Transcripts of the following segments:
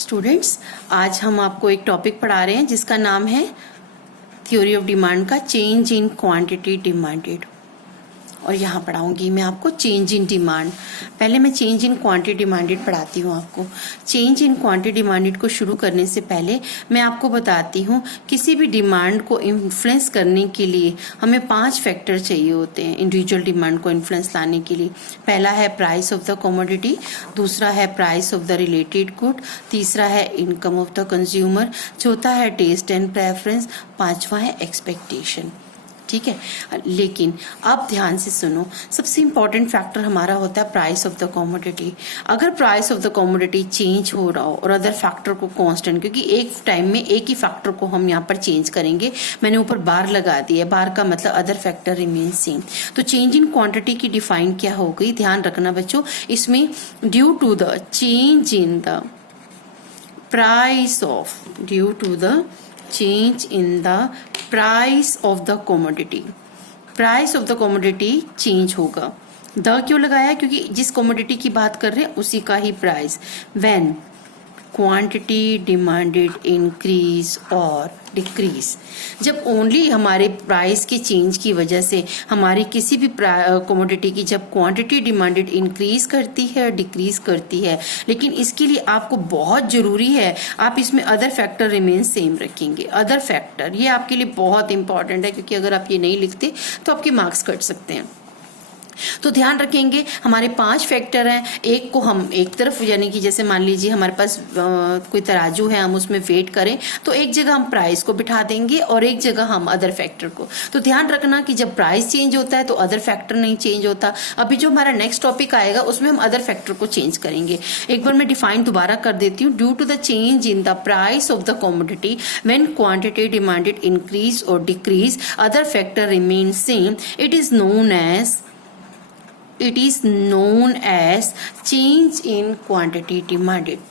Students, आज हम आपको एक टॉपिक पढ़ा रहे हैं जिसका नाम है थ्योरी ऑफ डिमांड का चेंज इन क्वांटिटी डिमांडेड। और यहाँ पढ़ाऊंगी मैं आपको चेंज इन डिमांड। पहले मैं चेंज इन क्वांटिटी डिमांडेड पढ़ाती हूँ आपको। चेंज इन क्वांटिटी डिमांडेड को शुरू करने से पहले मैं आपको बताती हूँ किसी भी डिमांड को इन्फ्लुएंस करने के लिए हमें 5 फैक्टर चाहिए होते हैं इंडिविजुअल डिमांड को इन्फ्लुएंस लाने के लिए। पहला है प्राइस ऑफ द कमोडिटी, दूसरा है price of the related good, तीसरा है इनकम ऑफ द कंज्यूमर, चौथा है टेस्ट एंड प्रेफरेंस, पांचवा है एक्सपेक्टेशन। ठीक है, लेकिन अब ध्यान से सुनो, सबसे इंपॉर्टेंट फैक्टर हमारा होता है प्राइस ऑफ द कमोडिटी। अगर price of the commodity change हो रहा हो और अदर फैक्टर को कांस्टेंट, क्योंकि एक टाइम में एक ही फैक्टर को हम यहाँ पर चेंज करेंगे, मैंने ऊपर बार लगा दिया है, बार का मतलब अदर फैक्टर रिमेन सेम। तो चेंज इन क्वांटिटी की डिफाइन क्या हो गई, ध्यान रखना बच्चों, इसमें due to the change in the price of, ड्यू टू द change in the price of the commodity, price of the commodity change होगा। द क्यों लगाया, क्योंकि जिस कमोडिटी की बात कर रहे हैं उसी का ही price. When quantity demanded increase और डिक्रीज, जब ओनली हमारे प्राइस के चेंज की वजह से हमारी किसी भी कमोडिटी की जब क्वांटिटी डिमांडेड इंक्रीज करती है डिक्रीज करती है, लेकिन इसके लिए आपको बहुत जरूरी है आप इसमें अदर फैक्टर रिमेन सेम रखेंगे। अदर फैक्टर ये आपके लिए बहुत इंपॉर्टेंट है, क्योंकि अगर आप ये नहीं लिखते तो आपके मार्क्स कट सकते हैं। तो ध्यान रखेंगे हमारे 5 फैक्टर हैं। एक को हम एक तरफ, यानी कि जैसे मान लीजिए हमारे पास कोई तराजू है, हम उसमें वेट करें तो एक जगह हम प्राइस को बिठा देंगे और एक जगह हम अदर फैक्टर को। तो ध्यान रखना कि जब प्राइस चेंज होता है तो अदर फैक्टर नहीं चेंज होता। अभी जो हमारा नेक्स्ट टॉपिक आएगा उसमें हम अदर फैक्टर को चेंज करेंगे। एक बार मैं डिफाइन दोबारा कर देती हूँ। Due to the change in the price of the commodity when quantity demanded increase और decrease, other factor remain same, it is known as change in quantity demanded.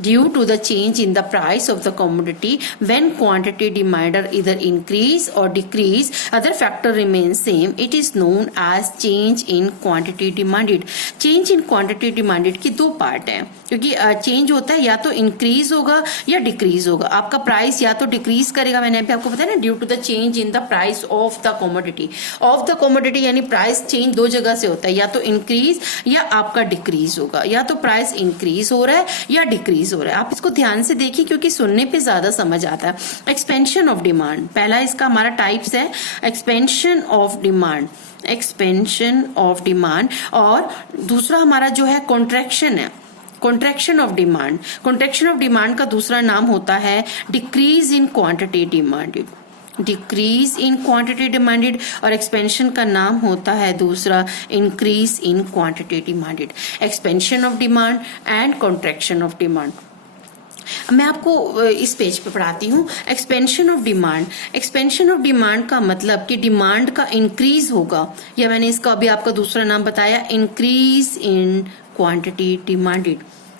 Due to the change in the price of the commodity when quantity demanded either increase or decrease, other factor remains same, it is known as change in quantity demanded. Change in quantity demanded की 2 part हैं, क्योंकि change होता है या तो increase होगा या decrease होगा। आपका प्राइस या तो डिक्रीज करेगा, मैंने अभी आपको बताया ना, due to the change in the price of the commodity, यानी प्राइस चेंज 2 जगह से होता है, या तो इंक्रीज या आपका डिक्रीज होगा, या तो प्राइस इंक्रीज हो रहा है या डिक्रीज हो रहा है। आप इसको ध्यान से देखिए क्योंकि सुनने पे ज्यादा समझ आता है। एक्सपेंशन ऑफ डिमांड, पहला इसका हमारा टाइप्स है एक्सपेंशन ऑफ डिमांड, और दूसरा हमारा जो है कॉन्ट्रैक्शन है, contraction of demand. Contraction of demand का दूसरा नाम होता है decrease in quantity demanded, decrease in quantity demanded, और एक्सपेंशन का नाम होता है दूसरा increase in quantity demanded. Expansion of demand and contraction of demand. मैं आपको इस पेज पे पढ़ाती हूँ। Expansion of demand, expansion of demand का मतलब कि डिमांड का इंक्रीज होगा, या मैंने इसका अभी आपका दूसरा नाम बताया increase in quantity demanded,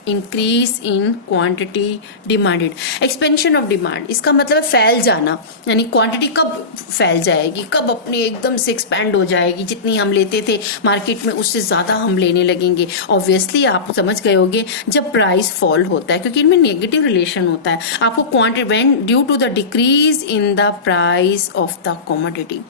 increase in quantity demanded. Expansion of demand इसका मतलब फैल जाना, यानी क्वांटिटी कब फैल जाएगी, कब अपनी एकदम से एक्सपैंड हो जाएगी, जितनी हम लेते थे मार्केट में उससे ज्यादा हम लेने लगेंगे। ऑब्वियसली आप समझ गए होंगे जब प्राइस फॉल होता है, क्योंकि इनमें नेगेटिव रिलेशन होता है। आपको quantity when due to the decrease in the price of the commodity,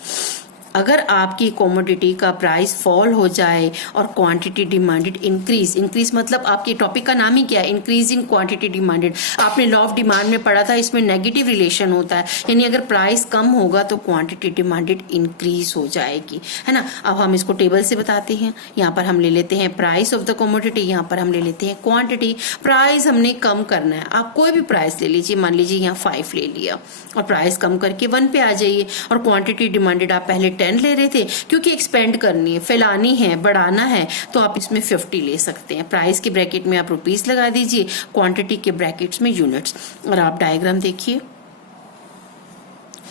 अगर आपकी कमोडिटी का प्राइस फॉल हो जाए और क्वांटिटी डिमांडेड इंक्रीज मतलब आपके टॉपिक का नाम ही क्या है, इंक्रीज इन क्वांटिटी डिमांडेड। आपने लॉ ऑफ डिमांड में पढ़ा था, इसमें नेगेटिव रिलेशन होता है, यानी अगर प्राइस कम होगा तो क्वांटिटी डिमांडेड इंक्रीज हो जाएगी, है ना। अब हम इसको टेबल से बताते हैं। यहाँ पर हम ले लेते हैं प्राइस ऑफ द कमोडिटी, यहाँ पर हम ले लेते हैं क्वांटिटी। प्राइस हमने कम करना है, आप कोई भी प्राइस ले लीजिए, मान लीजिए यहाँ 5 ले लिया और प्राइस कम करके 1 पे आ जाइए, और क्वांटिटी डिमांडेड आप पहले 10 ले रहे थे, क्योंकि एक्सपेंड करनी है, फैलानी है, बढ़ाना है, तो आप इसमें 50 ले सकते हैं। प्राइस के ब्रैकेट में आप रुपीस लगा दीजिए, क्वांटिटी के ब्रैकेट्स में यूनिट्स। और आप डायग्राम देखिए,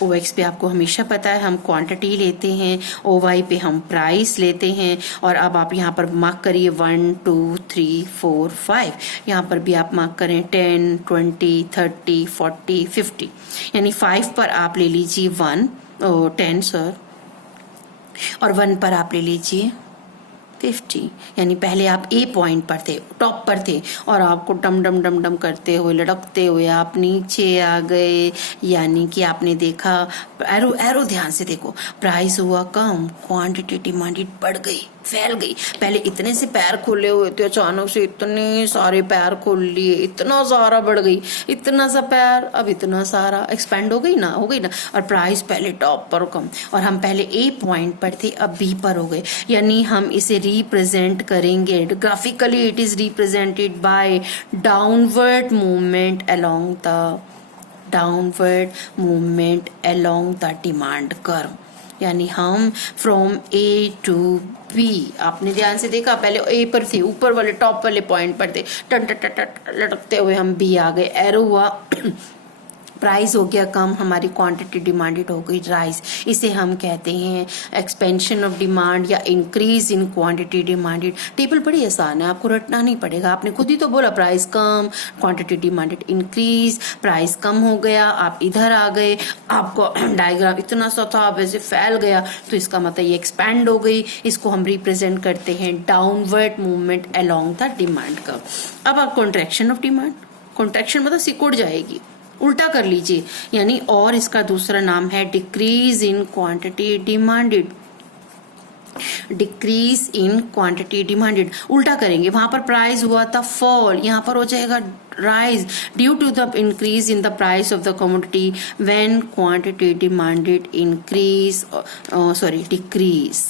OX पे आपको हमेशा पता है हम क्वांटिटी लेते हैं, OY पे हम प्राइस लेते हैं। और अब आप यहाँ पर मार्क करिए 1 2 3 4 5, यहाँ पर भी आप मार्क करें 10 20 30 40 50, यानी 5 पर आप ले लीजिए 10 सर, और 1 पर आप ले लीजिए 50, यानी पहले आप ए पॉइंट पर थे, टॉप पर थे, और आपको डम डम डम डम करते हुए, लटकते हुए आप नीचे आ गए, यानी कि आपने देखा, एरो एरो ध्यान से देखो, प्राइस हुआ कम, क्वांटिटी डिमांडेड बढ़ गई, फैल गई। पहले इतने से पैर खोले हुए थे, अचानक से इतने सारे पैर खोल लिए, इतना सारा बढ़ गई, इतना सा पैर, अब इतना सारा एक्सपेंड हो गई ना, और प्राइस पहले टॉप पर कम, और हम पहले ए पॉइंट पर थे, अब बी पर हो गए, यानी हम इसे रिप्रेजेंट करेंगे graphically. It is represented bye downward movement along the demand curve, यानी हम फ्रॉम ए टू बी, आपने ध्यान से देखा, पहले ए पर थे, ऊपर वाले टॉप वाले पॉइंट पर थे, टन टन टन टन लटकते हुए हम बी आ गए, एरो हुआ, प्राइस हो गया कम, हमारी क्वांटिटी डिमांडेड हो गई राइज। इसे हम कहते हैं एक्सपेंशन ऑफ डिमांड या increase in quantity demanded. Table बड़ी आसान है, आपको रटना नहीं पड़ेगा, आपने खुद ही तो बोला प्राइस कम, क्वांटिटी डिमांडेड इंक्रीज, प्राइस कम हो गया, आप इधर आ गए, आपको डायग्राम इतना सा था, वैसे फैल गया, तो इसका मतलब ये एक्सपैंड हो गई। इसको हम रिप्रेजेंट करते हैं downward movement along the demand curve. अब आप कॉन्ट्रैक्शन ऑफ डिमांड, कॉन्ट्रैक्शन मतलब सिकुड़ जाएगी, उल्टा कर लीजिए, यानी, और इसका दूसरा नाम है decrease in quantity demanded. Decrease in quantity demanded, उल्टा करेंगे, वहां पर प्राइस हुआ था फॉल, यहाँ पर हो जाएगा rise due to the increase in the price of the commodity when quantity demanded decrease।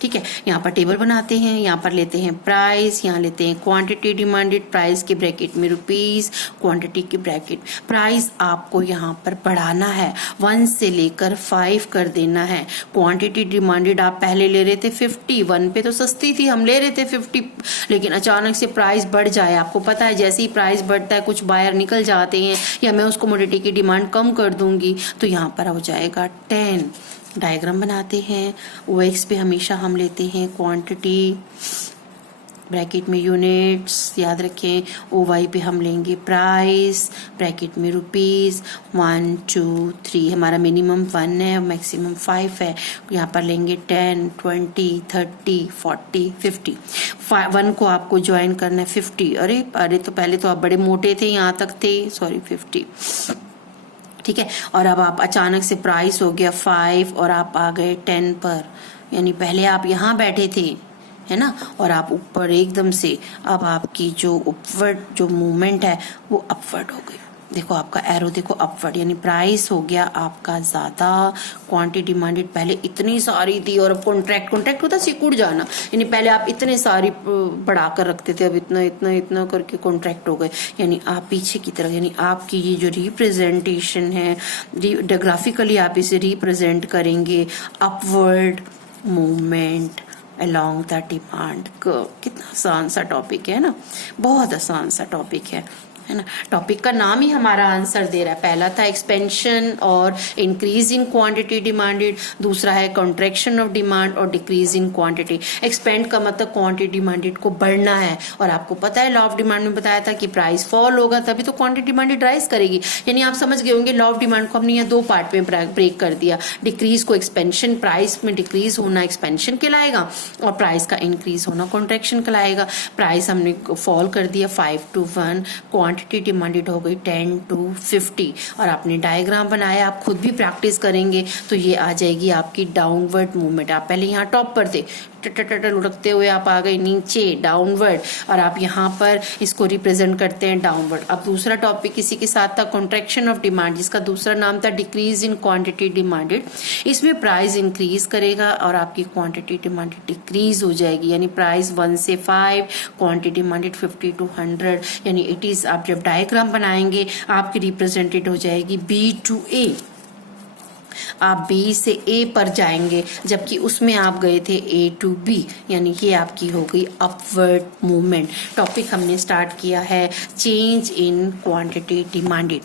ठीक है, यहाँ पर टेबल बनाते हैं, यहाँ पर लेते हैं प्राइस, यहाँ लेते हैं क्वांटिटी डिमांडेड, प्राइस के ब्रैकेट में रुपीस, क्वांटिटी के ब्रैकेट, प्राइस आपको यहाँ पर बढ़ाना है, 1 से लेकर 5 कर देना है। क्वांटिटी डिमांडेड आप पहले ले रहे थे 50, 1 पे तो सस्ती थी, हम ले रहे थे 50, लेकिन अचानक से प्राइस बढ़ जाए, आपको पता है जैसे ही प्राइस बढ़ता है कुछ बायर निकल जाते हैं, या मैं उस कमोडिटी की डिमांड कम कर दूंगी, तो यहाँ पर हो जाएगा 10। डायग्राम बनाते हैं, OX पे हमेशा हम लेते हैं क्वांटिटी, ब्रैकेट में यूनिट्स, याद रखें, OY पे हम लेंगे प्राइस, ब्रैकेट में रुपीस, 1 2 3, हमारा मिनिमम 1 है, मैक्सिमम 5 है, यहाँ पर लेंगे 10 20 30 40 50। 1 को आपको ज्वाइन करना है 50, अरे तो पहले तो आप बड़े मोटे थे, यहाँ तक थे, सॉरी 50, ठीक है। और अब आप अचानक से प्राइस हो गया 5 और आप आ गए 10 पर, यानी पहले आप यहाँ बैठे थे, है ना, और आप ऊपर एकदम से, अब आपकी जो अपवर्ड जो मूवमेंट है वो अपवर्ड हो गई। देखो आपका एरो देखो अपवर्ड, यानी प्राइस हो गया आपका ज्यादा, क्वांटिटी डिमांडेड पहले इतनी सारी थी, और अब कॉन्ट्रैक्ट होता सिकुड़ जाना, यानी पहले आप इतने सारी बढ़ा कर रखते थे, अब इतना इतना इतना करके कॉन्ट्रैक्ट हो गए, यानी आप पीछे की तरफ, यानी आपकी ये जो रिप्रेजेंटेशन है, ग्राफिकली आप इसे रिप्रेजेंट करेंगे upward movement along the demand curve. कितना आसान सा टॉपिक है ना, बहुत आसान सा टॉपिक है ना। टॉपिक का नाम ही हमारा आंसर दे रहा है, पहला था एक्सपेंशन और इंक्रीज इन क्वांटिटी डिमांडेड, दूसरा है कॉन्ट्रैक्शन ऑफ डिमांड और डिक्रीज इन क्वांटिटी। एक्सपेंड का मतलब क्वांटिटी डिमांडेड को बढ़ना है, और आपको पता है लॉ ऑफ डिमांड में बताया था कि प्राइस फॉल होगा तभी तो क्वांटिटी डिमांडेड राइज करेगी, यानी आप समझ गए होंगे लॉ ऑफ डिमांड को हमने यहाँ 2 पार्ट में ब्रेक कर दिया। डिक्रीज को एक्सपेंशन, प्राइस में डिक्रीज होना एक्सपेंशन कहलाएगा, और प्राइस का इंक्रीज होना कॉन्ट्रैक्शन कहलाएगा। प्राइस हमने फॉल कर दिया 5 to 1, क्वांटिटी डिमांडेड हो गई 10 to 50, और आपने डायग्राम बनाया, आप खुद भी प्रैक्टिस करेंगे तो ये आ जाएगी आपकी डाउनवर्ड मूवमेंट। आप पहले यहाँ टॉप पर थे, लुढ़कते हुए आप आ गए नीचे डाउनवर्ड, और आप यहाँ पर इसको रिप्रेजेंट करते हैं डाउनवर्ड। अब दूसरा टॉपिक इसी के साथ था कॉन्ट्रैक्शन ऑफ डिमांड, जिसका दूसरा नाम था डिक्रीज इन क्वांटिटी डिमांडेड। इसमें प्राइस इंक्रीज करेगा और आपकी क्वांटिटी डिमांडेड डिक्रीज हो जाएगी, यानी प्राइस 1 से 5, क्वांटिटी डिमांडेड 50 to 100, यानी इट इज, आप जब डायग्राम बनाएंगे आपकी रिप्रेजेंटेड हो जाएगी B to A, आप B से A पर जाएंगे, जबकि उसमें आप गए थे A to B, यानी ये आपकी हो गई अपवर्ड मूवमेंट। टॉपिक हमने स्टार्ट किया है change in quantity demanded.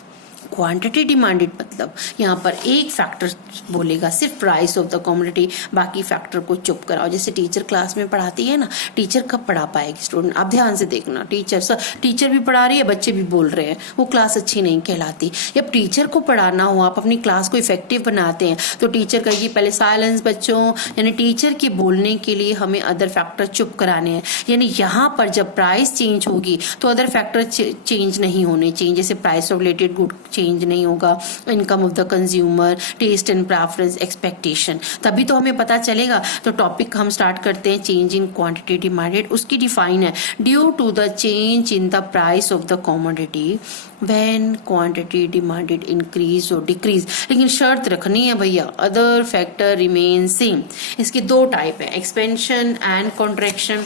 Quantity demanded मतलब यहाँ पर एक फैक्टर बोलेगा, सिर्फ प्राइस ऑफ द कमोडिटी, बाकी फैक्टर को चुप कराओ। जैसे टीचर क्लास में पढ़ाती है ना, टीचर कब पढ़ा पाएगी स्टूडेंट, आप ध्यान से देखना, टीचर भी पढ़ा रही है, बच्चे भी बोल रहे हैं, वो क्लास अच्छी नहीं कहलाती। जब टीचर को पढ़ाना हो, आप अपनी क्लास को इफेक्टिव बनाते हैं, तो टीचर कहेगी पहले साइलेंस बच्चों, यानी टीचर के बोलने के लिए हमें अदर फैक्टर चुप कराने हैं। यानी यहाँ पर जब प्राइस चेंज होगी तो अदर फैक्टर चेंज नहीं होने चाहिए, जैसे price of related good change नहीं होगा, income of the consumer, taste and preference, expectation, तभी तो हमें पता चलेगा। तो टॉपिक हम स्टार्ट करते हैं, चेंज इन क्वांटिटी डिमांडेड। उसकी डिफाइन है, due to the change in the price of the commodity when quantity demanded increase और डिक्रीज। लेकिन शर्त रखनी है भैया, अदर फैक्टर रिमेन सेम। इसके दो टाइप है, एक्सपेंशन एंड कॉन्ट्रैक्शन।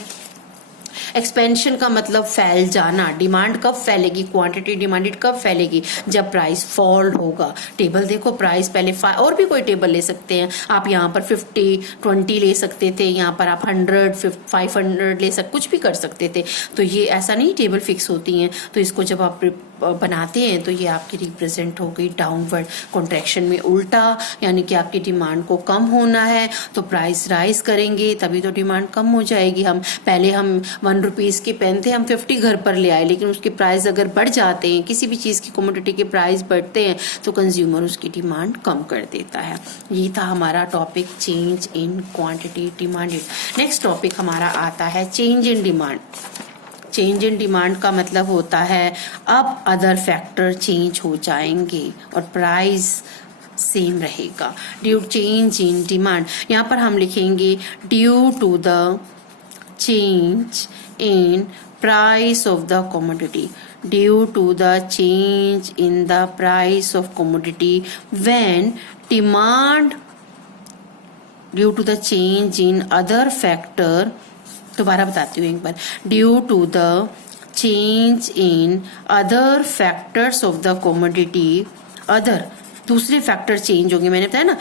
एक्सपेंशन का मतलब फैल जाना, डिमांड कब फैलेगी, क्वांटिटी डिमांडेड कब फैलेगी, जब प्राइस फॉल होगा। टेबल देखो, प्राइस पहले और भी कोई टेबल ले सकते हैं आप, यहाँ पर 50, 20 ले सकते थे, यहाँ पर आप 100, 500 ले कुछ भी कर सकते थे। तो ये ऐसा नहीं टेबल फिक्स होती हैं। तो इसको जब आप बनाते हैं तो ये आपकी रिप्रेजेंट हो गई डाउनवर्ड कॉन्ट्रैक्शन में, उल्टा, यानी कि आपकी डिमांड को कम होना है तो प्राइस राइज करेंगे, तभी तो डिमांड कम हो जाएगी। हम 1 रुपीज के पेन थे, हम 50 घर पर ले आए, लेकिन उसके प्राइस अगर बढ़ जाते हैं, किसी भी चीज की कमोडिटी के प्राइस बढ़ते हैं, तो कंज्यूमर उसकी डिमांड कम कर देता है। ये था हमारा topic, change in quantity demanded. Next topic हमारा आता है change in demand. Change in demand का मतलब होता है अब अदर फैक्टर चेंज हो जाएंगे और प्राइस सेम रहेगा। ड्यू चेंज इन डिमांड, यहाँ पर हम लिखेंगे due to the change in price of the commodity, due to the change in the price of commodity when demand, due to the change in other factor, दोबारा बताती हूँ एक बार, due to the change in other factors of the commodity, other दूसरे factor change होंगे, मैंने बताया ना,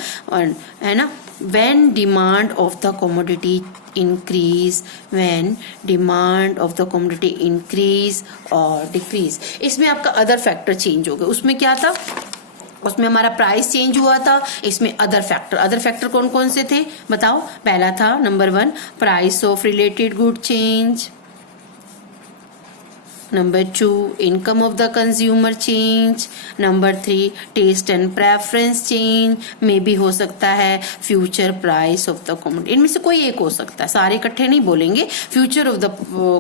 है ना, when demand of the commodity increase, when demand of the commodity increase or decrease। इसमें आपका अदर फैक्टर चेंज हो गया। उसमें क्या था, उसमें हमारा प्राइस चेंज हुआ था, इसमें अदर फैक्टर कौन कौन से थे बताओ। पहला था number 1 price of related good change, number 2 income of the consumer change, number 3 taste and preference change, में भी हो सकता है future price of the commodity. इनमें से कोई एक हो सकता है, सारे इकट्ठे नहीं बोलेंगे। Future of the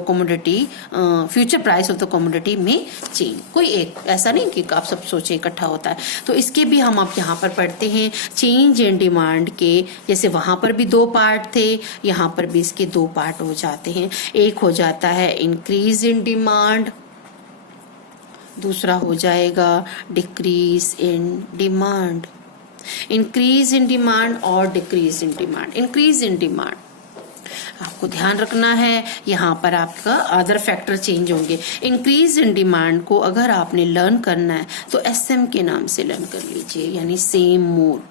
commodity, future price of the commodity में चेंज, कोई एक, ऐसा नहीं कि आप सब सोचे इकट्ठा होता है। तो इसके भी हम आप यहाँ पर पढ़ते हैं चेंज इन डिमांड के, जैसे वहां पर भी 2 पार्ट थे, यहाँ पर भी इसके 2 पार्ट हो जाते हैं। एक हो जाता है इंक्रीज इन डिमांड, दूसरा हो जाएगा decrease in demand. Increase in demand और decrease in demand. Increase in demand आपको ध्यान रखना है, यहाँ पर आपका अदर फैक्टर चेंज होंगे। इंक्रीज इन डिमांड को अगर आपने लर्न करना है तो एसएम के नाम से लर्न कर लीजिए, यानी सेम मोर।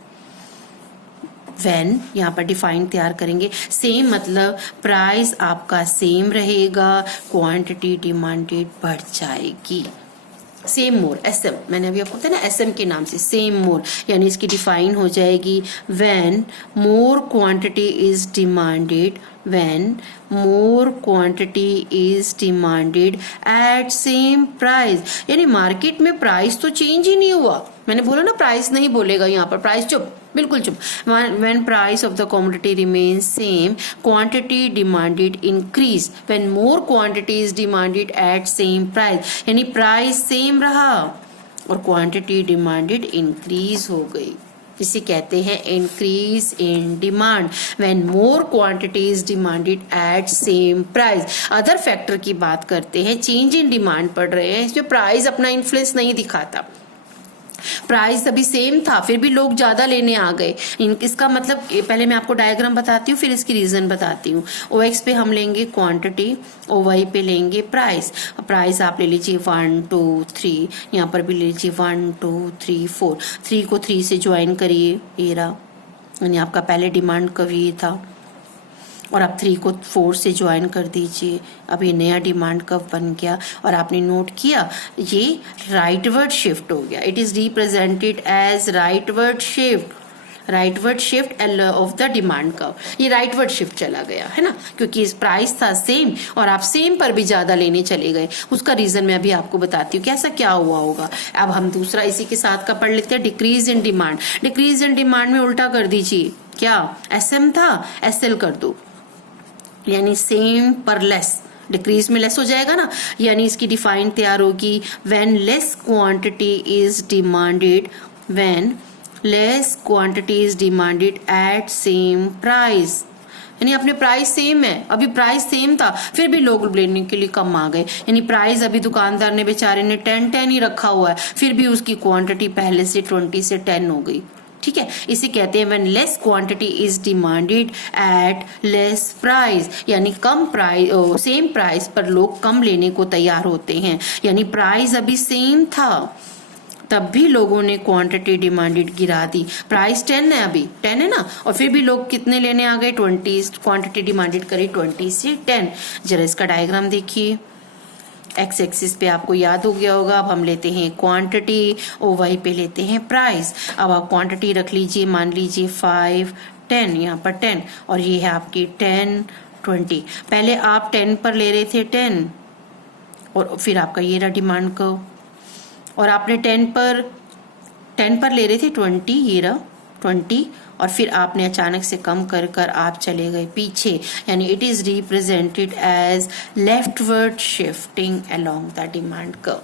व्हेन यहाँ पर डिफाइन तैयार करेंगे, सेम मतलब प्राइस आपका सेम रहेगा, क्वांटिटी डिमांडेड बढ़ जाएगी। सेम मोर, एसएम, मैंने अभी आपको बताया ना एसएम के नाम से, सेम मोर, यानी इसकी डिफाइन हो जाएगी when more quantity is demanded, when more quantity is demanded at same price. यानी मार्केट में प्राइस तो चेंज ही नहीं हुआ, मैंने बोला ना प्राइस नहीं बोलेगा यहाँ पर, प्राइस चुप, बिल्कुल चुप। When price of the commodity remains same, quantity demanded increase when more quantity is demanded at same price। यानी प्राइस सेम रहा और क्वांटिटी डिमांडेड इंक्रीज हो गई, जिसे कहते हैं increase in demand. When more quantity is demanded at same price. Other factor की बात करते हैं, चेंज इन डिमांड पढ़ रहे हैं, इसमें प्राइस अपना इन्फ्लुएंस नहीं दिखाता, प्राइस अभी सेम था फिर भी लोग ज्यादा लेने आ गए। इसका मतलब, पहले मैं आपको डायग्राम बताती हूँ फिर इसकी रीजन बताती हूँ। OX पे हम लेंगे क्वांटिटी, OY पे लेंगे प्राइस। प्राइस आप ले लीजिए 1 2 3, यहाँ पर भी ले लीजिए 1 2 3 4, 3 को 3 से ज्वाइन करिए, ये रहा, यानी आपका पहले डिमांड कब ये था। और आप 3 को 4 से ज्वाइन कर दीजिए। अब ये नया डिमांड कर्व बन गया और आपने नोट किया ये राइटवर्ड शिफ्ट हो गया। It is represented as rightward shift of the demand curve. ये राइटवर्ड शिफ्ट चला गया है ना, क्योंकि इस प्राइस था सेम और आप सेम पर भी ज्यादा लेने चले गए। उसका रीजन मैं अभी आपको बताती हूँ कैसा क्या हुआ होगा। अब हम दूसरा इसी के साथ का पढ़ लेते हैं, decrease in demand. Decrease in demand में उल्टा कर दीजिए, क्या SM था SL कर दो, यानी सेम पर लेस। डिक्रीज में लेस हो जाएगा ना, यानी इसकी डिफाइन तैयार होगी when less quantity is demanded, when less quantity is demanded at same price. यानी अपने प्राइस सेम है, अभी प्राइस सेम था फिर भी लोग लेने के लिए कम आ गए। यानी प्राइस अभी दुकानदार ने बेचारे ने 10 ही रखा हुआ है, फिर भी उसकी क्वांटिटी पहले से 20 से 10 हो गई। ठीक है, इसे कहते हैं when less quantity is demanded eight less price, यानी कम प्राइस सेम प्राइस पर लोग कम लेने को तैयार होते हैं। यानी प्राइस अभी सेम था तब भी लोगों ने क्वांटिटी डिमांडेड गिरा दी। प्राइस 10 है, अभी 10 है ना, और फिर भी लोग कितने लेने आ गए 20। क्वांटिटी डिमांडेड करी 20 से 10। जरा इसका डायग्राम देखिए, एक्स एक्सिस पे आपको याद हो गया होगा। अब हम लेते हैं क्वांटिटी और वही पे लेते हैं प्राइस। अब आप क्वांटिटी रख लीजिए, मान लीजिए 5 10, यहाँ पर 10 और ये है आपकी 10 20। पहले आप 10 पर ले रहे थे 10 और फिर आपका ये रहा डिमांड कर्व, और आपने 10 पर ले रहे थे 20, ये रहा 20, और फिर आपने अचानक से कम कर कर आप चले गए पीछे। यानी it is represented as leftward shifting along the demand curve.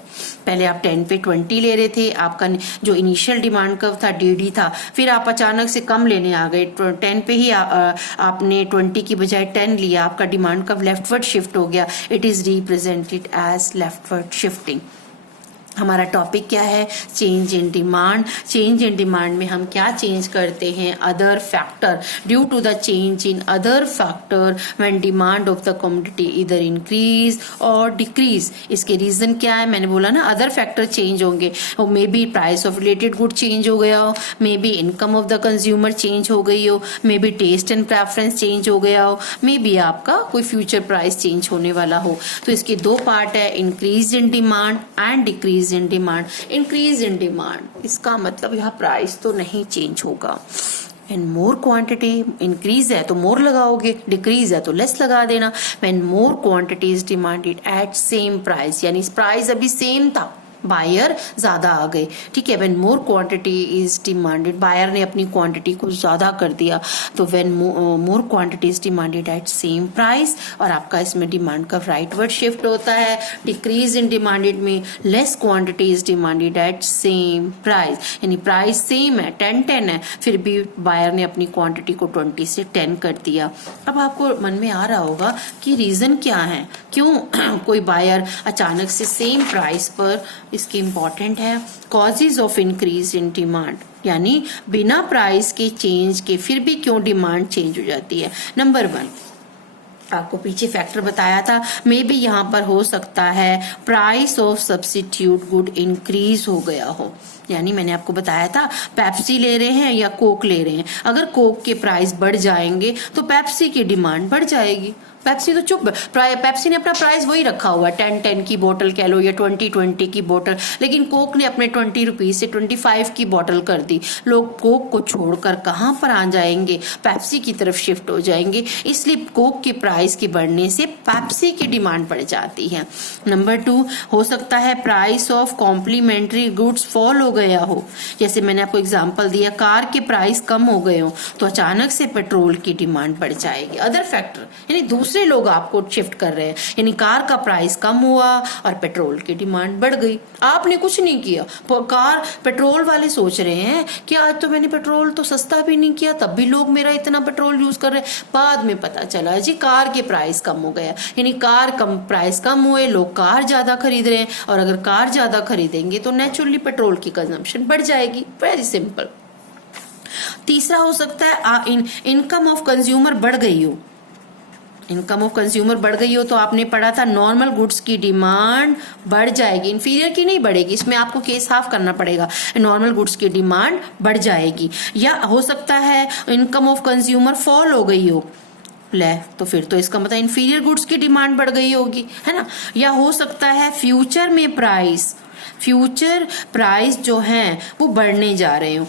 पहले आप 10 पे 20 ले रहे थे, आपका जो इनिशियल डिमांड कर्व था DD था, फिर आप अचानक से कम लेने आ गए 10 पे ही आपने 20 की बजाय 10 लिया, आपका डिमांड कर्व लेफ्टवर्ड शिफ्ट हो गया। It is represented as leftward shifting. हमारा टॉपिक क्या है, change in demand. Change in demand में हम क्या चेंज करते हैं, other factor. Due to the change in other factor when demand of the commodity इधर इंक्रीज और डिक्रीज। इसके रीजन क्या है, मैंने बोला ना अदर फैक्टर चेंज होंगे। May B price of related good change हो गया हो, मे be income of the consumer change हो गई हो, मे be taste and preference change हो गया हो, मे बी आपका कोई फ्यूचर प्राइस चेंज होने वाला हो। तो इसके 2 पार्ट है, increase in demand and decrease in demand. Increase in demand इसका मतलब यहाँ प्राइस तो नहीं चेंज होगा। When more quantity increase है तो more लगाओगे, decrease है तो less लगा देना। When more quantity is demanded at same price, यानी प्राइस अभी सेम था, बायर ज्यादा आ गए। ठीक है, when more quantity is demanded, buyer ने अपनी क्वांटिटी को ज्यादा कर दिया, तो when more quantity is demanded at same price, और आपका इसमें डिमांड का राइटवर्ड शिफ्ट होता है। डिक्रीज इन डिमांडेड में less quantity is demanded at same price, यानी प्राइस सेम है 10 है, फिर भी बायर ने अपनी क्वांटिटी को 20 से 10 कर दिया। अब आपको मन में आ रहा होगा कि रीजन क्या है, क्यों कोई बायर अचानक से सेम प्राइस पर, इसकी इंपॉर्टेंट है causes of increase in demand, यानी बिना प्राइस के चेंज के फिर भी क्यों डिमांड चेंज हो जाती है। नंबर 1 आपको पीछे फैक्टर बताया था, मे बी यहाँ पर हो सकता है price of substitute good increase हो गया हो। यानी मैंने आपको बताया था पेप्सी ले रहे हैं या कोक ले रहे हैं, अगर कोक के प्राइस बढ़ जाएंगे तो पेप्सी की डिमांड बढ़ जाएगी। पेप्सी तो चुप, पेप्सी ने अपना प्राइस वही रखा हुआ है 10 की बोतल कह लो या 20 की बोतल, लेकिन कोक ने अपने 20 रुपीज से 25 की बोतल कर दी। लोग कोक को छोड़कर कहाँ पर आ जाएंगे, पेप्सी की तरफ शिफ्ट हो जाएंगे, इसलिए कोक के प्राइस के बढ़ने से पेप्सी की डिमांड बढ़ जाती है। नंबर 2 हो सकता है price of complementary goods fall हो गया हो, जैसे मैंने आपको एग्जांपल दिया कार के प्राइस कम हो गए हो तो अचानक से पेट्रोल की डिमांड बढ़ जाएगी। अदर फैक्टर यानी दूसरे लोग आपको शिफ्ट कर रहे हैं, यानी कार का प्राइस कम हुआ और पेट्रोल की डिमांड बढ़ गई। आपने कुछ नहीं किया, कार पेट्रोल वाले सोच रहे हैं कि आज तो मैंने पेट्रोल तो सस्ता भी नहीं किया तब भी लोग मेरा इतना पेट्रोल यूज कर रहे हैं। बाद में पता चला जी कार के प्राइस कम हो गया, यानी कार कम प्राइस कम हुए, लोग कार ज्यादा खरीद रहे हैं, और अगर कार ज्यादा खरीदेंगे तो नेचुरली पेट्रोल की कंजम्पशन बढ़ जाएगी। Very simple. तीसरा हो सकता है इनकम ऑफ कंज्यूमर बढ़ गई हो, इनकम ऑफ कंज्यूमर बढ़ गई हो तो आपने पढ़ा था नॉर्मल गुड्स की डिमांड बढ़ जाएगी, इंफीरियर की नहीं बढ़ेगी। इसमें आपको केस हाफ करना पड़ेगा, नॉर्मल गुड्स की डिमांड बढ़ जाएगी। या हो सकता है इनकम ऑफ कंज्यूमर फॉल हो गई हो, ले, तो फिर तो इसका मतलब इंफीरियर गुड्स की डिमांड बढ़ गई होगी, है ना। या हो सकता है फ्यूचर में फ्यूचर प्राइस जो हैं वो बढ़ने जा रहे हो।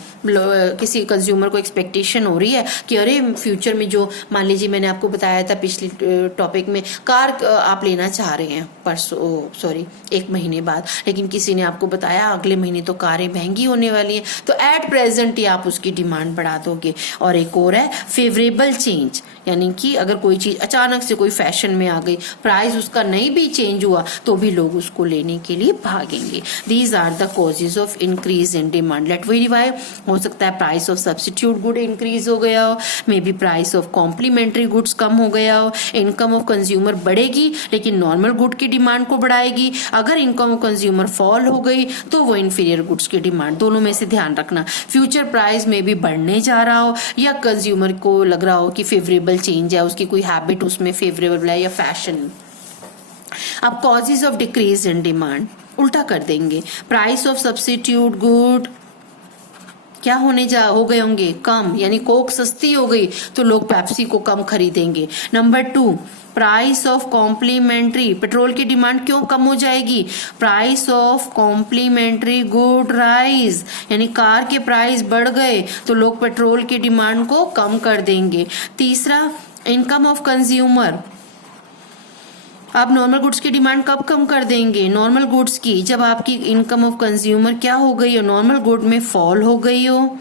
किसी कंज्यूमर को एक्सपेक्टेशन हो रही है कि अरे फ्यूचर में जो, मान लीजिए मैंने आपको बताया था पिछले टॉपिक में, कार आप लेना चाह रहे हैं परसों, एक महीने बाद, लेकिन किसी ने आपको बताया अगले महीने तो कारें महंगी होने वाली हैं, तो एट प्रेजेंट ही आप उसकी डिमांड बढ़ा दोगे। और एक और है फेवरेबल चेंज, यानी कि अगर कोई चीज अचानक से कोई फैशन में आ गई, प्राइस उसका नहीं भी चेंज हुआ तो भी लोग उसको लेने के लिए भागेंगे। These are the causes of increase in demand. Let we revive. हो सकता है price of substitute good increase हो गया हो, may be price of complementary goods कम हो गया हो, इनकम ऑफ कंज्यूमर बढ़ेगी लेकिन नॉर्मल गुड की डिमांड को बढ़ाएगी। अगर इनकम ऑफ कंज्यूमर फॉल हो गई तो वो इंफीरियर गुड्स की डिमांड, दोनों में से ध्यान रखना। फ्यूचर प्राइस में भी बढ़ने जा रहा हो या कंज्यूमर को लग रहा हो कि फेवरेबल चेंज है, उसकी कोई हैबिट उसमें फेवरेबल है या फैशन। अब causes of decrease in demand उल्टा कर देंगे। प्राइस ऑफ सब्स्टिट्यूट गुड क्या हो गए होंगे, कम, यानी कोक सस्ती हो गई तो लोग पेप्सी को कम खरीदेंगे। Number 2, price of complementary, petrol की डिमांड क्यों कम हो जाएगी, price of complementary good rise, यानी कार के प्राइस बढ़ गए तो लोग पेट्रोल की डिमांड को कम कर देंगे। तीसरा, इनकम ऑफ कंज्यूमर, आप नॉर्मल गुड्स की डिमांड कब कम कर देंगे, नॉर्मल गुड्स की, जब आपकी इनकम ऑफ कंज्यूमर क्या हो गई हो, नॉर्मल गुड में फॉल हो गई हो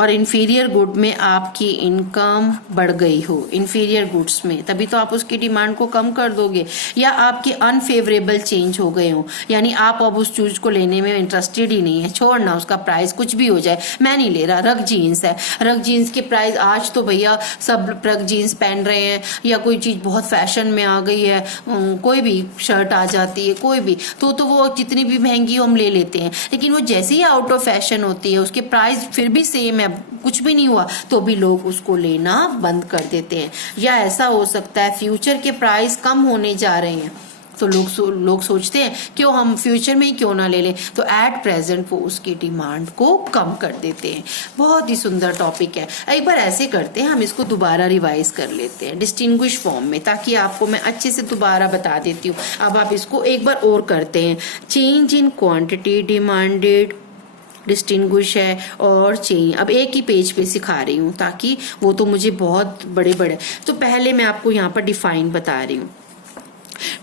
और इंफीरियर गुड में आपकी इनकम बढ़ गई हो, इंफीरियर गुड्स में, तभी तो आप उसकी डिमांड को कम कर दोगे। या आपके अनफेवरेबल चेंज हो गए हो, यानी आप अब उस चीज को लेने में इंटरेस्टेड ही नहीं है, छोड़ना, उसका प्राइस कुछ भी हो जाए मैं नहीं ले रहा। रग जीन्स है, रग जीन्स के प्राइस, आज तो भैया सब रग जीन्स पहन रहे हैं, या कोई चीज बहुत फैशन में आ गई है, कोई भी शर्ट आ जाती है, कोई भी, तो वो जितनी भी महंगी हो हम ले लेते हैं, लेकिन वो जैसे ही आउट ऑफ फैशन होती है उसके प्राइस फिर भी सेम है, कुछ भी नहीं हुआ तो भी लोग उसको लेना बंद कर देते हैं। या ऐसा हो सकता है फ्यूचर के प्राइस कम होने जा रहे हैं तो लोग सोचते हैं क्यों हम फ्यूचर में ही क्यों ना ले लें, तो एट प्रेजेंट वो उसकी डिमांड को कम कर देते हैं। बहुत ही सुंदर टॉपिक है। एक बार ऐसे करते हैं, हम इसको दोबारा रिवाइज कर लेते हैं डिस्टिंग्विश फॉर्म में, ताकि आपको मैं अच्छे से दोबारा बता देती हूँ। अब आप इसको एक बार और करते हैं। Change in quantity demanded, distinguish है और चेंज। अब एक ही पेज पे सिखा रही हूँ ताकि वो तो मुझे बहुत बड़े बड़े, तो पहले मैं आपको यहाँ पर डिफाइन बता रही हूँ।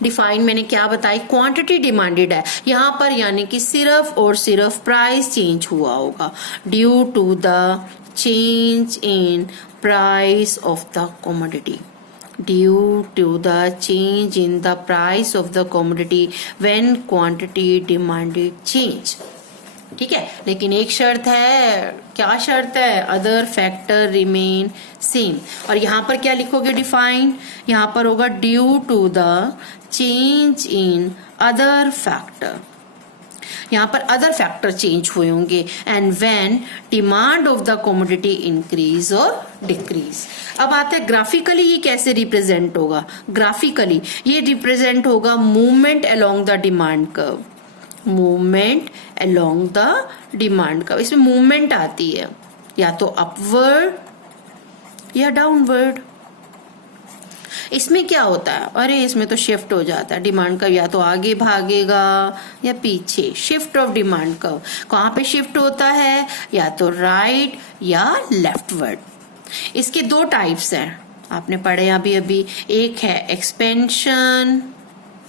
डिफाइन मैंने क्या बताई, क्वांटिटी डिमांडेड है यहाँ पर, यानी कि सिर्फ और सिर्फ प्राइस चेंज हुआ होगा due to the change in price of the commodity, due to the change in the price of the commodity when quantity demanded change। ठीक है, लेकिन एक शर्त है, क्या शर्त है, अदर फैक्टर रिमेन सेम। और यहाँ पर क्या लिखोगे डिफाइन, यहाँ पर होगा due to the change in other factor, यहाँ पर अदर फैक्टर चेंज हुए होंगे, and when demand of the commodity increase और डिक्रीज। अब आते हैं ग्राफिकली ये कैसे रिप्रेजेंट होगा। ग्राफिकली ये रिप्रेजेंट होगा movement along the demand curve, movement along the demand curve. इसमें मूवमेंट आती है या तो अपवर्ड या डाउनवर्ड। इसमें क्या होता है, अरे इसमें तो शिफ्ट हो जाता है, डिमांड कर्व या तो आगे भागेगा या पीछे। शिफ्ट ऑफ डिमांड कर्व कहाँ पे शिफ्ट होता है, या तो राइट या लेफ्टवर्ड। इसके दो टाइप्स हैं, आपने पढ़े अभी, एक है एक्सपेंशन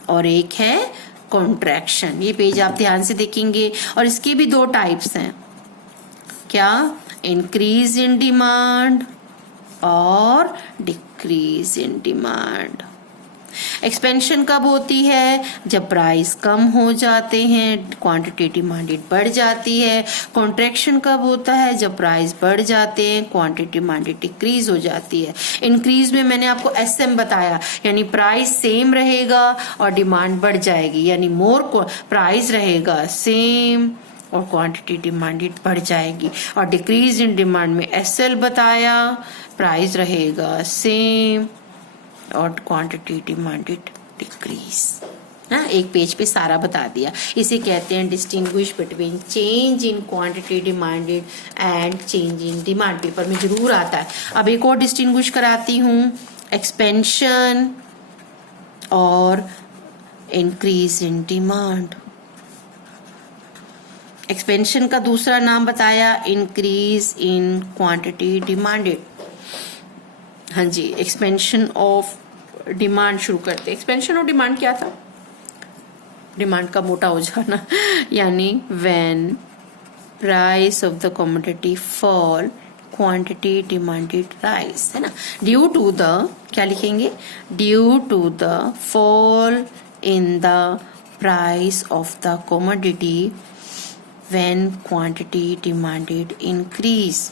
और एक है कॉन्ट्रैक्शन। ये पेज आप ध्यान से देखेंगे, और इसके भी दो टाइप्स हैं, क्या, इंक्रीज इन डिमांड और डिक्रीज इन डिमांड। एक्सपेंशन कब होती है, जब प्राइस कम हो जाते हैं, क्वांटिटी डिमांडेड बढ़ जाती है। कॉन्ट्रैक्शन कब होता है, जब प्राइस बढ़ जाते हैं, क्वांटिटी डिमांडेड डिक्रीज हो जाती है। इंक्रीज में मैंने आपको एसएम बताया, यानी प्राइस सेम रहेगा और डिमांड बढ़ जाएगी, यानी मोर प्राइस रहेगा सेम और क्वांटिटी डिमांडेड बढ़ जाएगी। और डिक्रीज इन डिमांड में एसएल बताया, प्राइस रहेगा सेम और क्वांटिटी डिमांडेड डिक्रीज। ना, एक पेज पे सारा बता दिया। इसे कहते हैं distinguish between change in quantity demanded and change in demand. Paper में जरूर आता है। अब एक और डिस्टिंग्विश कराती हूँ, एक्सपेंशन और इंक्रीज इन डिमांड। एक्सपेंशन का दूसरा नाम बताया इंक्रीज इन क्वांटिटी डिमांडेड। हाँ जी, एक्सपेंशन ऑफ डिमांड शुरू करते। एक्सपेंशन ऑफ डिमांड क्या था? डिमांड का मोटा हो जाना, यानी when price of the commodity fall quantity demanded rise, है ना। ड्यू टू द, क्या लिखेंगे? Due to the fall in the price of the commodity when quantity demanded increase,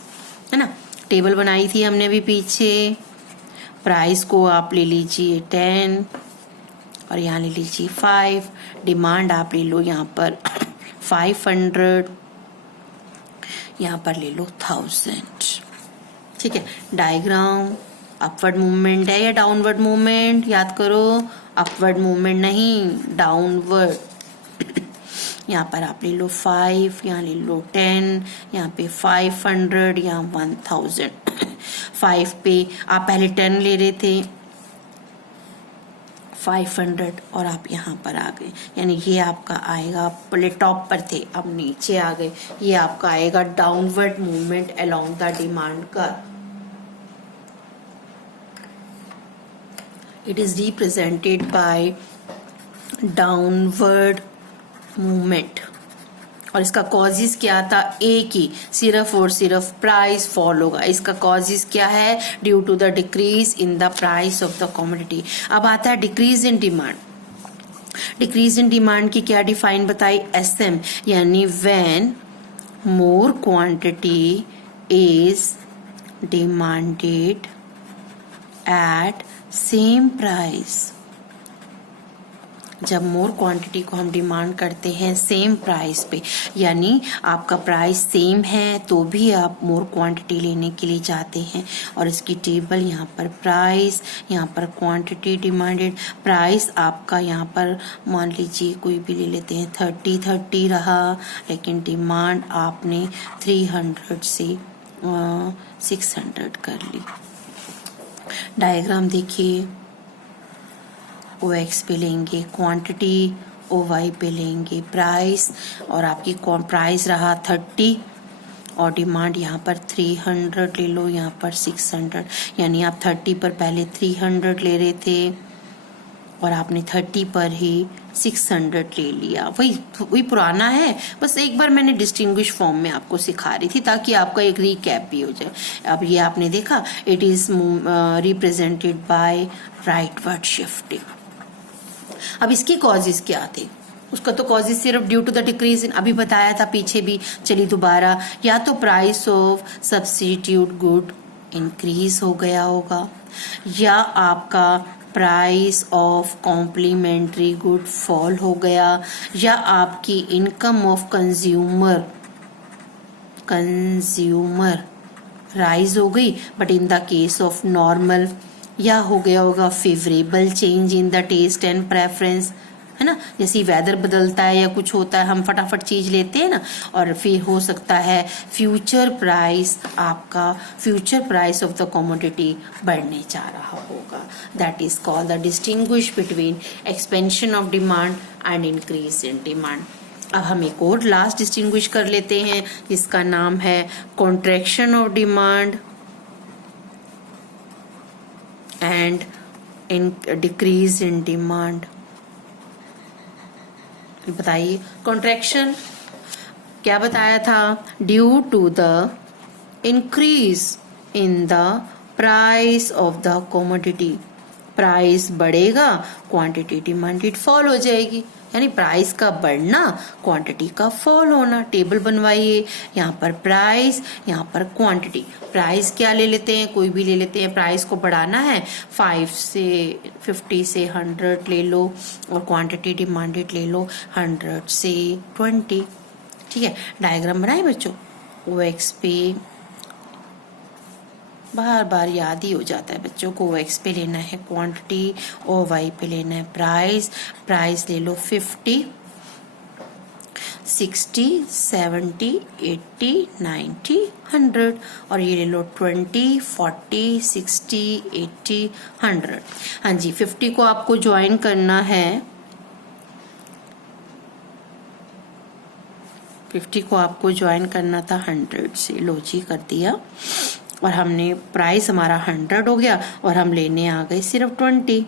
है ना। टेबल बनाई थी हमने अभी पीछे। प्राइस को आप ले लीजिए 10 और यहाँ ले लीजिए 5। डिमांड आप ले लो यहाँ पर 500, यहाँ पर ले लो 1000। ठीक है। डायग्राम, अपवर्ड मूवमेंट है या डाउनवर्ड मूवमेंट? याद करो, अपवर्ड मूवमेंट नहीं, डाउनवर्ड। यहाँ पर आप ले लो 5, यहाँ ले लो 10, यहाँ पे 500, यहाँ 1000। 5 पे आप पहले 10 ले रहे थे, 500 और आप यहाँ पर आ गए, यानी ये आपका आएगा, पहले टॉप पर थे अब नीचे आ गए, ये आपका आएगा downward movement along the demand curve. It is represented bye downward movement. और इसका कॉजेज क्या था? एक ही, सिर्फ और सिर्फ प्राइस फॉल होगा। इसका कॉजेज क्या है? Due to the decrease in the price of the commodity. अब आता है decrease in demand. Decrease in demand की क्या डिफाइन बताई? SM, यानी when more quantity is demanded at same price. जब मोर क्वांटिटी को हम डिमांड करते हैं सेम प्राइस पे, यानी आपका प्राइस सेम है तो भी आप मोर क्वांटिटी लेने के लिए जाते हैं। और इसकी टेबल यहाँ पर प्राइस, यहाँ पर क्वांटिटी डिमांडेड। प्राइस आपका यहाँ पर मान लीजिए कोई भी ले लेते हैं, 30 रहा, लेकिन डिमांड आपने 300 से 600 कर ली। डायग्राम देखिए, OX पे लेंगे क्वांटिटी, OY पे लेंगे प्राइस, और आपकी प्राइस रहा 30 और डिमांड यहाँ पर 300 ले लो, यहाँ पर 600, यानी आप 30 पर पहले 300 ले रहे थे और आपने 30 पर ही 600 ले लिया। वही पुराना है, बस एक बार मैंने डिस्टिंग्विश फॉर्म में आपको सिखा रही थी ताकि आपका एक रिकैप भी हो जाए। अब ये आपने देखा, it is represented by rightward shifting. अब इसके कॉजेज क्या थे? उसका तो कॉजेज सिर्फ due to the decrease in, अभी बताया था पीछे भी, चलिए दोबारा। या तो price of substitute good increase हो गया होगा, या आपका price of complementary good fall हो गया, या आपकी इनकम ऑफ कंज्यूमर राइज हो गई, but in the case of normal, या हो गया होगा favourable change in the taste and preference, है ना। जैसे वेदर बदलता है या कुछ होता है, हम फटाफट चीज लेते हैं ना, और फिर हो सकता है फ्यूचर प्राइस, आपका future price of the commodity बढ़ने जा रहा होगा। That is called the distinguish between expansion of demand and increase in demand. अब हम एक और लास्ट डिस्टिंग्विश कर लेते हैं, जिसका नाम है contraction of demand and decrease in demand. बताइए, कॉन्ट्रैक्शन क्या बताया था? Due to the increase in the price of the commodity. Price बढ़ेगा, क्वांटिटी डिमांडेड फॉल हो जाएगी, यानी प्राइस का बढ़ना, क्वांटिटी का फॉल होना। टेबल बनवाइए, यहाँ पर प्राइस, यहाँ पर क्वांटिटी। प्राइस क्या ले लेते हैं? कोई भी ले लेते हैं। प्राइस को बढ़ाना है, 50 से 100 ले लो, और क्वांटिटी डिमांडेड ले लो 100 से 20। ठीक है। डायग्राम बनाए बच्चों। OX पे बार बार याद ही हो जाता है बच्चों को। एक्स पे लेना है क्वांटिटी और वाई पे लेना है प्राइस। प्राइस ले लो 50, 60, 70, 80, 90, 100 और ये ले लो 20, 40, 60, 80, 100। हाँ जी, 50 को आपको ज्वाइन करना है, 50 को आपको ज्वाइन करना था 100 से। लो जी कर दिया और हमने प्राइस हमारा 100 हो गया और हम लेने आ गए सिर्फ 20।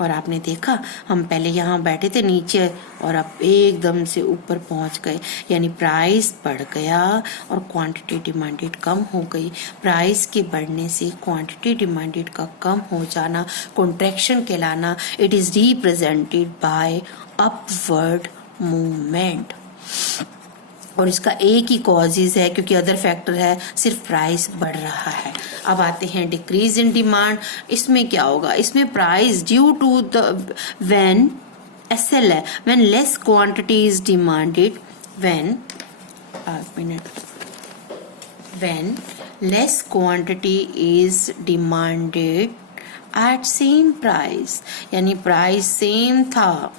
और आपने देखा हम पहले यहाँ बैठे थे नीचे और अब एकदम से ऊपर पहुंच गए, यानी प्राइस बढ़ गया और क्वांटिटी डिमांडेड कम हो गई। प्राइस के बढ़ने से क्वांटिटी डिमांडेड का कम हो जाना कॉन्ट्रैक्शन कहलाना। It is represented by upward movement. और इसका एक ही कॉजेज है क्योंकि अदर फैक्टर है, सिर्फ प्राइस बढ़ रहा है। अब आते हैं डिक्रीज इन डिमांड। इसमें क्या होगा, इसमें price due to the when SL है, when less quantity is demanded, when when less quantity is demanded at same price, यानी प्राइस सेम था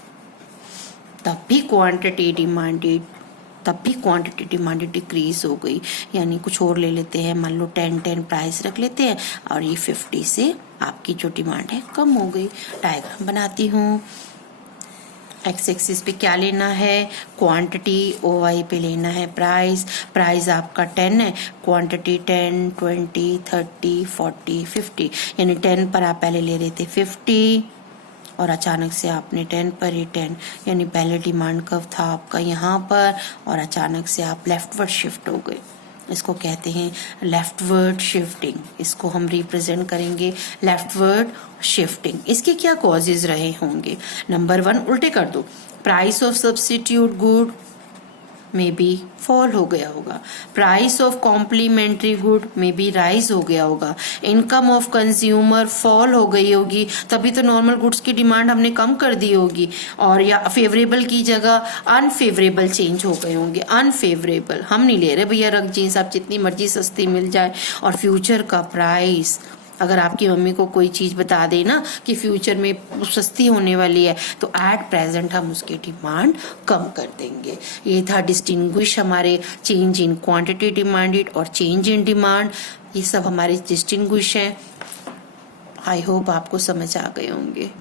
तब भी क्वांटिटी डिमांडेड डिक्रीज हो गई। यानी कुछ और ले लेते हैं, मान लो 10 प्राइस रख लेते हैं और ये 50 से आपकी जो डिमांड है कम हो गई। डायग्राम बनाती हूँ। एक्स एक्सिस पे क्या लेना है, क्वांटिटी, ओ वाई पे लेना है प्राइस। प्राइस आपका 10 है, क्वांटिटी 10, 20, 30, 40, 50, यानी 10 पर आप पहले ले रहे थे 50 और अचानक से आपने 10 पर ही 10, यानी पहले डिमांड कर्व था आपका यहाँ पर और अचानक से आप लेफ्टवर्ड शिफ्ट हो गए। इसको कहते हैं लेफ्टवर्ड शिफ्टिंग। इसको हम रिप्रेजेंट करेंगे लेफ्टवर्ड शिफ्टिंग। इसके क्या कॉजेज रहे होंगे। नंबर 1 उल्टे कर दो, प्राइस ऑफ सब्स्टिट्यूट गुड में बी फॉल हो गया होगा, प्राइस ऑफ कॉम्प्लीमेंट्री गुड में बी राइज हो गया होगा, इनकम ऑफ कंज्यूमर फॉल हो गई होगी, तभी तो नॉर्मल गुड्स की डिमांड हमने कम कर दी होगी, और या फेवरेबल की जगह अनफेवरेबल चेंज हो गए होंगे। अनफेवरेबल हम नहीं ले रहे भैया, रख जींस आप जितनी मर्जी सस्ती मिल जाए। और फ्यूचर का प्राइस, अगर आपकी मम्मी को कोई चीज बता दे ना कि फ्यूचर में सस्ती होने वाली है तो एट प्रेजेंट हम उसकी डिमांड कम कर देंगे। ये था डिस्टिंग्विश हमारे चेंज इन क्वांटिटी डिमांडेड और चेंज इन डिमांड। ये सब हमारे डिस्टिंग्विश हैं। आई होप आपको समझ आ गए होंगे।